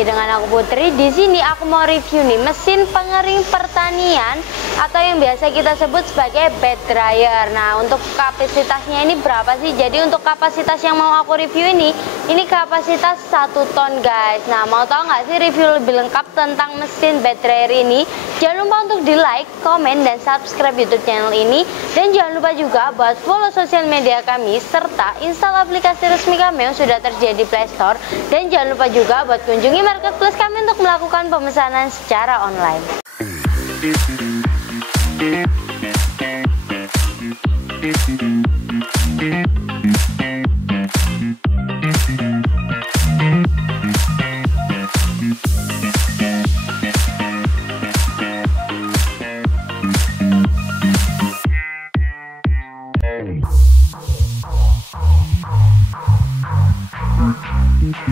lagi dengan aku Putri. Di sini aku mau review nih mesin pengering pertanian atau yang biasa kita sebut sebagai bed dryer. Nah, untuk kapasitasnya ini berapa sih? Jadi untuk kapasitas yang mau aku review ini kapasitas 1 ton guys. Nah, mau tahu nggak sih review lebih lengkap tentang mesin bed dryer ini? Jangan lupa untuk di like, komen, dan subscribe YouTube channel ini. Dan jangan lupa juga buat follow sosial media kami serta install aplikasi resmi kami yang sudah tersedia di Play Store. Dan jangan lupa juga buat kunjungi marketplace kami untuk melakukan pemesanan secara online.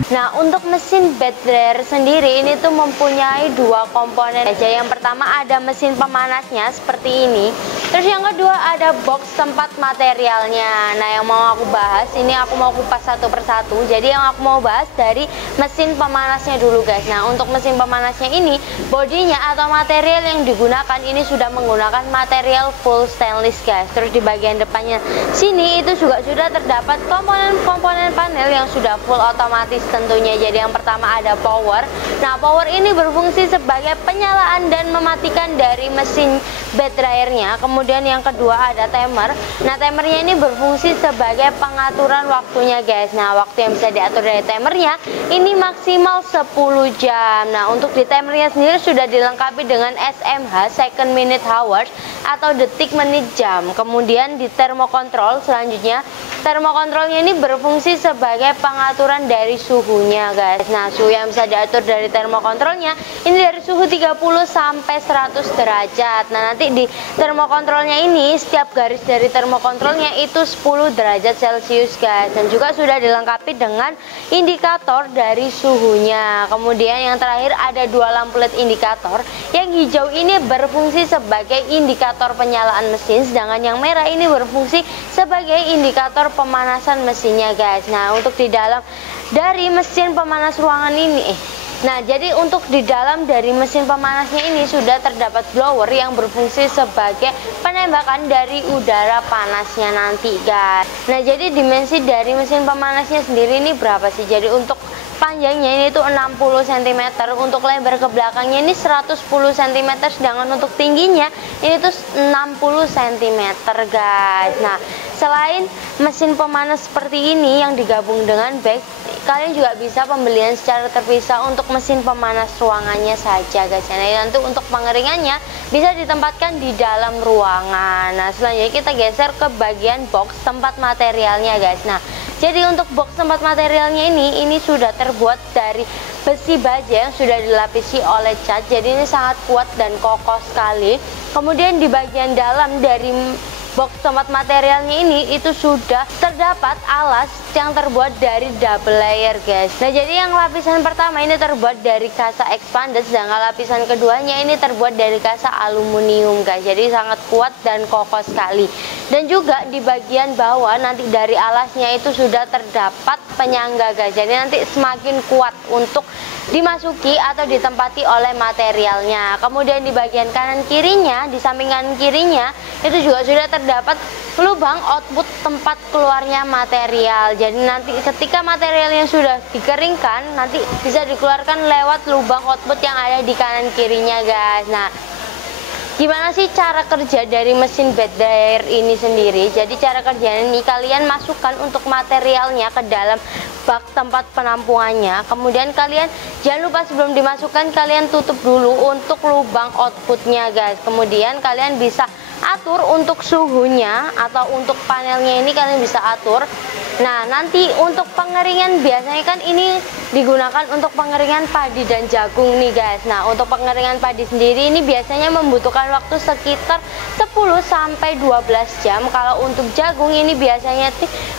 Nah, untuk mesin bed dryer sendiri ini tuh mempunyai 2 komponen aja. Yang pertama ada mesin pemanasnya seperti ini. Terus yang kedua ada box tempat materialnya. Nah, yang mau aku bahas ini aku mau kupas satu persatu. Jadi yang aku mau bahas dari mesin pemanasnya dulu guys. Nah, untuk mesin pemanasnya ini bodinya atau material yang digunakan ini sudah menggunakan material full stainless guys. Terus di bagian depannya sini itu juga sudah terdapat komponen-komponen panel yang sudah full otomatis tentunya. Jadi yang pertama ada power. Nah, power ini berfungsi sebagai penyalaan dan mematikan dari mesin bed dryernya. Kemudian yang kedua ada timer. Nah, timernya ini berfungsi sebagai pengaturan waktunya guys. Nah, waktu yang bisa diatur dari timernya ini maksimal 10 jam. Nah, untuk di timernya sendiri sudah dilengkapi dengan SMH second minute hours atau detik menit jam. Kemudian di thermocontrol selanjutnya, thermocontrolnya ini berfungsi sebagai pengaturan dari suhunya guys. Nah, suhu yang bisa diatur dari thermocontrolnya ini dari suhu 30 sampai 100 derajat. Nah, nanti di thermocontrolnya ini setiap garis dari thermocontrolnya itu 10 derajat Celcius guys. Dan juga sudah dilengkapi dengan indikator dari suhunya. Kemudian yang terakhir ada 2 lampu LED indikator. Yang hijau ini berfungsi sebagai indikator penyalaan mesin, sedangkan yang merah ini berfungsi sebagai indikator pemanasan mesinnya guys. Nah, untuk di dalam dari mesin pemanas ruangan ini nah, jadi untuk di dalam dari mesin pemanasnya ini sudah terdapat blower yang berfungsi sebagai penembakan dari udara panasnya nanti guys. Nah, jadi dimensi dari mesin pemanasnya sendiri ini berapa sih? Jadi untuk panjangnya ini tuh 60 cm, untuk lebar ke belakangnya ini 110 cm, sedangkan untuk tingginya ini tuh 60 cm guys. Nah, selain mesin pemanas seperti ini yang digabung dengan bag, kalian juga bisa pembelian secara terpisah untuk mesin pemanas ruangannya saja guys. Nah, nanti untuk pengeringannya bisa ditempatkan di dalam ruangan. Nah, selanjutnya kita geser ke bagian box tempat materialnya guys. Nah, jadi untuk box tempat materialnya ini sudah terbuat dari besi baja yang sudah dilapisi oleh cat. Jadi ini sangat kuat dan kokoh sekali. Kemudian di bagian dalam dari box tempat materialnya ini itu sudah terdapat alas yang terbuat dari double layer guys. Nah, jadi yang lapisan pertama ini terbuat dari kasa expanded, sedangkan lapisan keduanya ini terbuat dari kasa aluminium guys. Jadi sangat kuat dan kokoh sekali. Dan juga di bagian bawah nanti dari alasnya itu sudah terdapat penyangga guys. Jadi nanti semakin kuat untuk dimasuki atau ditempati oleh materialnya. Kemudian di bagian kanan kirinya, di samping kanan kirinya itu juga sudah terdapat lubang output tempat keluarnya material. Jadi nanti ketika materialnya sudah dikeringkan, nanti bisa dikeluarkan lewat lubang output yang ada di kanan kirinya guys. Nah, gimana sih cara kerja dari mesin bed dryer ini sendiri? Jadi cara kerjanya ini kalian masukkan untuk materialnya ke dalam bak tempat penampungannya. Kemudian kalian jangan lupa sebelum dimasukkan kalian tutup dulu untuk lubang outputnya guys. Kemudian kalian bisa atur untuk suhunya atau untuk panelnya ini kalian bisa atur. Nah, nanti untuk pengeringan biasanya kan ini digunakan untuk pengeringan padi dan jagung nih guys. Nah, untuk pengeringan padi sendiri ini biasanya membutuhkan waktu sekitar 10 sampai 12 jam. Kalau untuk jagung ini biasanya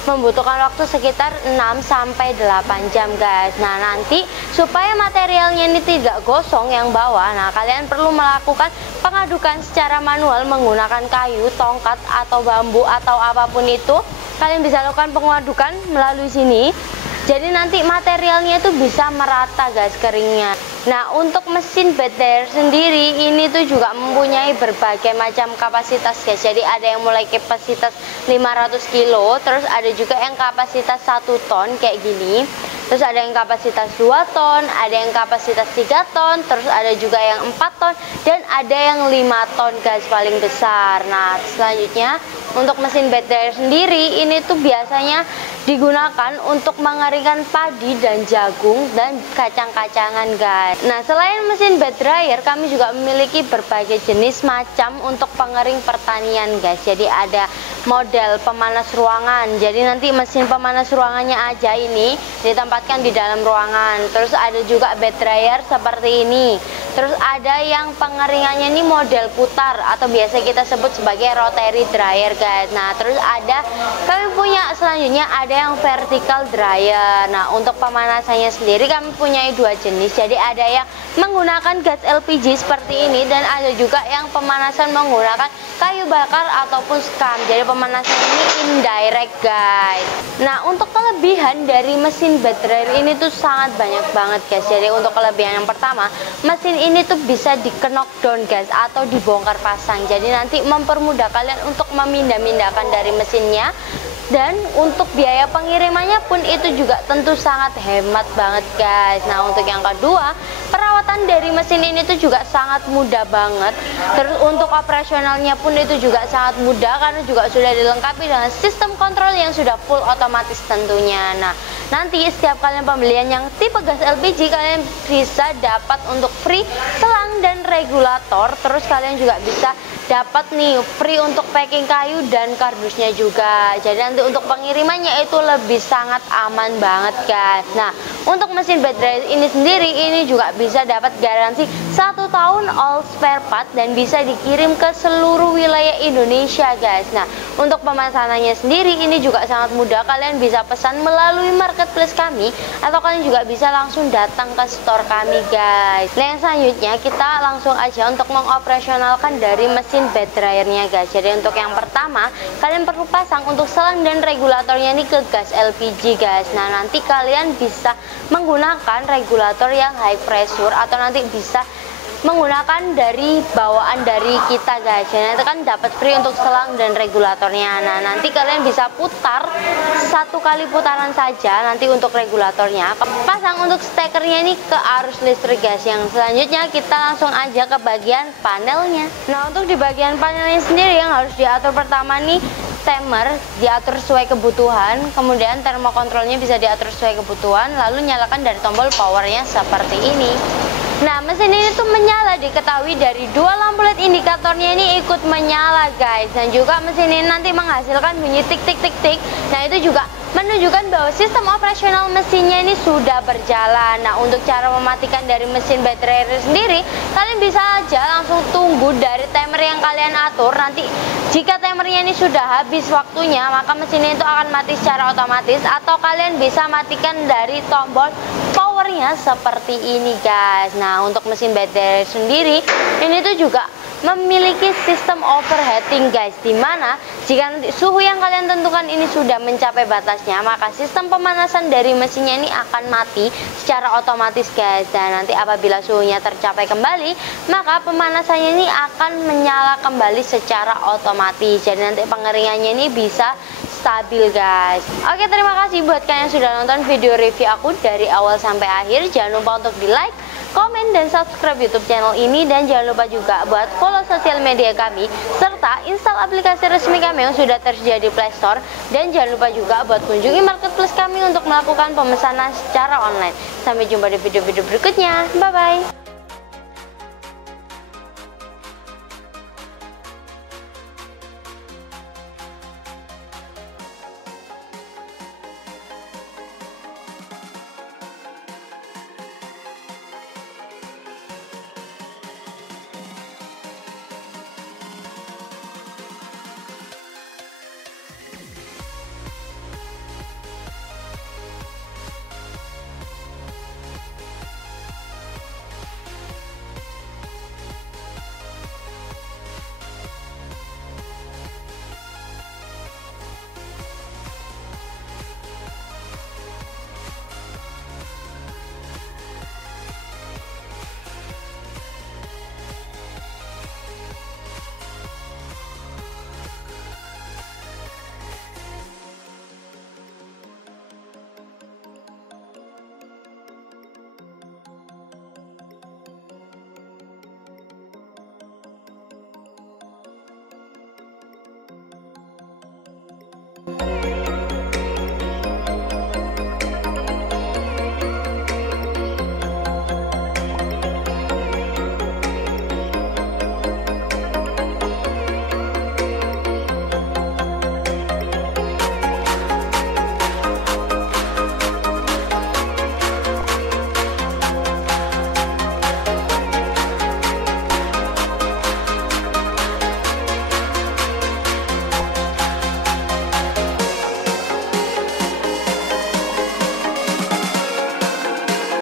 membutuhkan waktu sekitar 6 sampai 8 jam guys. Nah, nanti supaya materialnya ini tidak gosong yang bawah, nah kalian perlu melakukan pengadukan secara manual menggunakan kayu, tongkat atau bambu atau apapun itu. Kalian bisa lakukan pengadukan melalui sini. Jadi nanti materialnya itu bisa merata guys keringnya. Nah, untuk mesin bed dryer sendiri ini tuh juga mempunyai berbagai macam kapasitas guys. Jadi ada yang mulai kapasitas 500 kilo, terus ada juga yang kapasitas 1 ton kayak gini. Terus ada yang kapasitas 2 ton, ada yang kapasitas 3 ton, terus ada juga yang 4 ton, dan ada yang 5 ton guys paling besar. Nah, selanjutnya untuk mesin bed dryer sendiri ini tuh biasanya digunakan untuk mengeringkan padi dan jagung dan kacang-kacangan guys. Nah, selain mesin bed dryer, kami juga memiliki berbagai jenis macam untuk pengering pertanian guys. Jadi ada model pemanas ruangan. Jadi nanti mesin pemanas ruangannya aja ini ditempatkan di dalam ruangan. Terus ada juga bed dryer seperti ini. Terus ada yang pengeringannya ini model putar atau biasa kita sebut sebagai rotary dryer guys. Nah, terus ada kami punya selanjutnya ada yang vertical dryer. Nah, untuk pemanasannya sendiri kami punya 2 jenis. Jadi ada yang menggunakan gas LPG seperti ini dan ada juga yang pemanasan menggunakan kayu bakar ataupun skam. Jadi pemanasan ini indirect guys. Nah, untuk kelebihan dari mesin bed dryer ini tuh sangat banyak banget guys. Jadi untuk kelebihan yang pertama, mesin ini tuh bisa di knockdown guys atau dibongkar pasang. Jadi nanti mempermudah kalian untuk memindah-mindahkan dari mesinnya. Dan untuk biaya pengirimannya pun itu juga tentu sangat hemat banget guys. Nah, untuk yang kedua, perawatan dari mesin ini tuh juga sangat mudah banget. Terus untuk operasionalnya pun itu juga sangat mudah karena juga sudah dilengkapi dengan sistem kontrol yang sudah full otomatis tentunya. Nah, nanti setiap kalian pembelian yang tipe gas LPG, kalian bisa dapat untuk free selang dan regulator. Terus kalian juga bisa dapat nih free untuk packing kayu dan kardusnya juga. Jadi nanti untuk pengirimannya itu lebih sangat aman banget guys. Nah, untuk mesin bed dryer ini sendiri ini juga bisa dapat garansi 1 tahun all spare part dan bisa dikirim ke seluruh wilayah Indonesia guys. Nah, untuk pemesanannya sendiri ini juga sangat mudah. Kalian bisa pesan melalui marketplace kami atau kalian juga bisa langsung datang ke store kami guys. Nah, yang selanjutnya kita langsung aja untuk mengoperasionalkan dari mesin bed dryernya guys. Jadi untuk yang pertama, kalian perlu pasang untuk selang dan regulatornya ini ke gas LPG guys. Nah, nanti kalian bisa menggunakan regulator yang high pressure atau nanti bisa menggunakan dari bawaan dari kita guys. Jadi nanti kan dapat free untuk selang dan regulatornya. Nah, nanti kalian bisa putar 1 kali putaran saja nanti untuk regulatornya. Pasang untuk stekernya ini ke arus listrik guys. Yang selanjutnya kita langsung aja ke bagian panelnya. Nah, untuk di bagian panelnya sendiri yang harus diatur pertama nih, timer diatur sesuai kebutuhan, kemudian termokontrolnya bisa diatur sesuai kebutuhan, lalu nyalakan dari tombol powernya seperti ini. Nah, mesin ini tuh menyala diketahui dari 2 lampu LED indikatornya ini ikut menyala guys. Dan juga mesin ini nanti menghasilkan bunyi tik tik tik tik. Nah, itu juga menunjukkan bahwa sistem operasional mesinnya ini sudah berjalan. Nah, untuk cara mematikan dari mesin bed dryer sendiri, kalian bisa aja langsung tunggu dari timer yang kalian atur. Nanti jika timernya ini sudah habis waktunya, maka mesin itu akan mati secara otomatis, atau kalian bisa matikan dari tombol powernya seperti ini guys. Nah, untuk mesin bed dryer sendiri ini tuh juga memiliki sistem overheating guys, dimana jika nanti suhu yang kalian tentukan ini sudah mencapai batasnya, maka sistem pemanasan dari mesinnya ini akan mati secara otomatis guys. Dan nanti apabila suhunya tercapai kembali, maka pemanasannya ini akan menyala kembali secara otomatis. Jadi nanti pengeringannya ini bisa stabil guys. Oke, terima kasih buat kalian yang sudah nonton video review aku dari awal sampai akhir. Jangan lupa untuk di like, komen, dan subscribe YouTube channel ini, dan jangan lupa juga buat follow sosial media kami serta install aplikasi resmi kami yang sudah tersedia di Play Store. Dan jangan lupa juga buat kunjungi marketplace kami untuk melakukan pemesanan secara online. Sampai jumpa di video-video berikutnya. Bye bye.